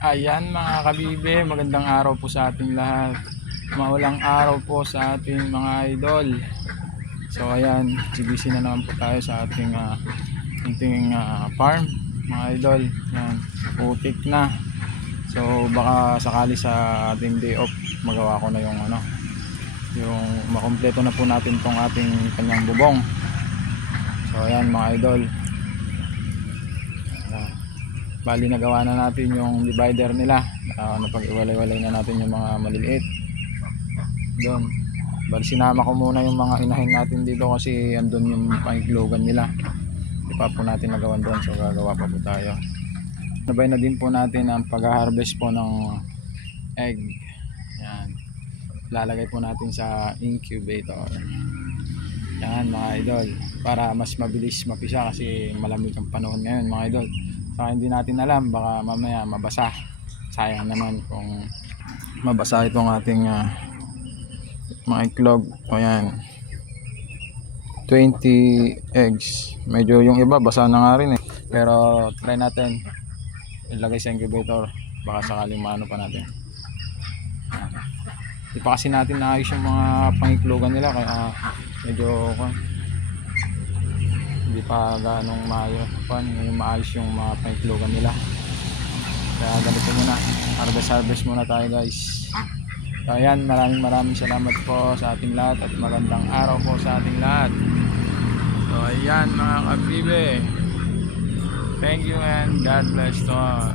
Ayan mga kabibe, magandang araw po sa ating lahat. Maulang araw po sa ating mga idol. So ayan, busy na naman po tayo sa ating farm mga idol. Ayan, putik na. So baka sakali sa ating day off magawa ko na yung makumpleto na po natin tong ating kanyang bubong. So ayan mga idol. Bali nagawa na natin yung divider nila. Napag-iwalay-walay na natin yung mga maliliit doon. Bali sinama ko muna yung mga inahin natin dito kasi andun yung pangiglugan nila. Di pa po natin nagawan doon, so gagawa pa po tayo. Nabay na din po natin ang pag-harvest po ng egg. Yan, lalagay po natin sa incubator. Yan mga idol, para mas mabilis mapisa kasi malamig ang panahon ngayon mga idol. Saka hindi natin alam, baka mamaya mabasa. Sayang naman kung mabasa itong ating mga itlog. O yan, 20 eggs. Medyo yung iba basa na nga rin eh. Pero try natin ilagay sa incubator, baka sakaling maano pa natin. Di pa kasi natin naayos yung mga pangiklogan nila, kaya medyo hindi pa ganong maayos yung mga pangiklogan nila. Kaya ganito muna, harvest muna tayo guys. So ayan, maraming salamat po sa ating lahat at magandang araw po sa ating lahat. So ayan mga kabibe, thank you and God bless to all.